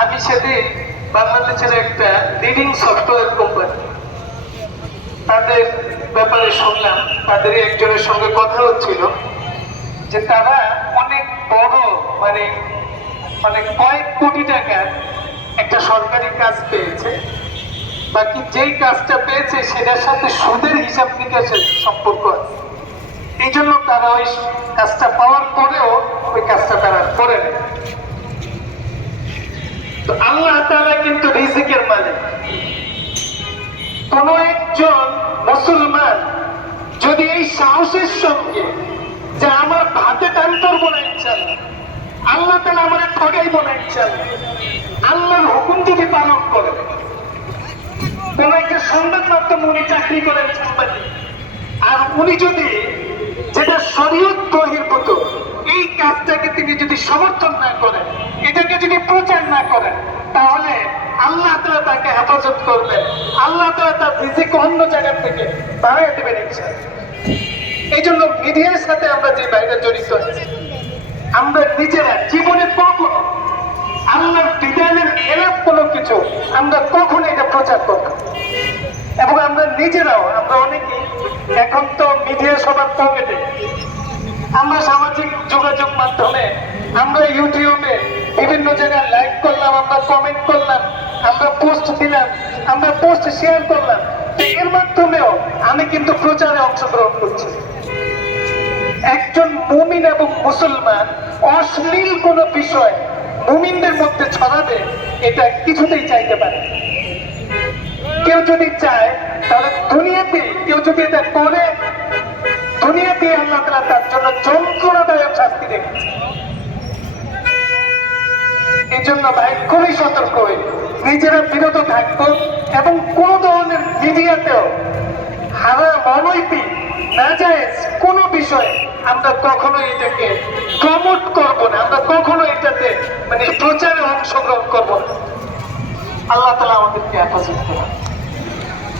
আমি সেদিন বাংলাদেশের একটা লিডিং সফটওয়্যার কোম্পানি তাদের ব্যাপারে শুনলাম, তাদেরই একজনের সঙ্গে কথা হচ্ছিল যে তারা অনেক বড় মানে মানে কয়েক কোটি টাকার একটা সরকারি কাজ পেয়েছে। বাকি যেই কাজটা পেয়েছে, সেটার সাথে সুদের হিসাব নিকাশের সম্পর্ক আছে। এই জন্য তারা ওই কাজটা পাওয়ার পরেও ওই কাজটা তারা করে নেয় তো আল্লাহ তাআলা কিন্তু রিজিকের মালিক কোন একজন মুসলমান যদি এই সাহসের সঙ্গে যে আমার ভাতে টান করব না আল্লাহ তালা আমার ঠগাইব না ইনশাল্লাহ আল্লাহর হুকুম যদি পালন করে কোন একটা সংবাদ মাধ্যম উনি চাকরি করেন সাংবাদিক, আর উনি যদি যেটা শরীয়ত বহির্ভূত এই কাজটাকে তিনি যদি সমর্থন না করেন, এটাকে যদি প্রচার না করেন, তাহলে তাকে হেফাজত করবেন। আল্লাহ তালা তার রিজিক অন্য জায়গা থেকে বাড়াই দেবেন। এই জন্য মিডিয়ার সাথে আমরা যে বাইরে জড়িত আমরা নিজেরা জীবনে কখনো আল্লাহর বিধানের এলাপ কোনো কিছু আমরা কখনো এটা প্রচার করব এবং আমরা নিজেরাও, আমরা অনেকেই এখন তো মিডিয়া সবার পকেটে। আমরা সামাজিক যোগাযোগ মাধ্যমে, আমরা ইউটিউবে বিভিন্ন জায়গায় লাইক করলাম, আমরা কমেন্ট করলাম পোস্ট দিলাম, আমরা পোস্ট শেয়ার করলাম। এর মাধ্যমেও আমি কিন্তু প্রচারে অংশগ্রহণ করছি। একজন মুমিন এবং মুসলমান অশ্লীল কোনো বিষয় মুমিনদের মধ্যে ছড়াবে, এটা কিছুতেই চাইতে পারে কেউ যদি চায়, তাহলে দুনিয়াতে কেউ যদি এটা করে, দুনিয়াতে আল্লাহ তাআলা তার জন্য যন্ত্রণাদায়ক শাস্তি রেখেছে। এই জন্য ভাই, খুবই সতর্ক হই নিজেরা বিরত থাকত এবং কোনো ধরনের মিডিয়াতেও হারা মনৈপি না যায় কোনো বিষয়ে আমরা কখনো এটাকে প্রমোট করব না। আমরা কখনো এটাতে মানে প্রচারে অংশগ্রহণ করব না। আল্লাহ তালা আমাদেরকে হেফাজত করুন।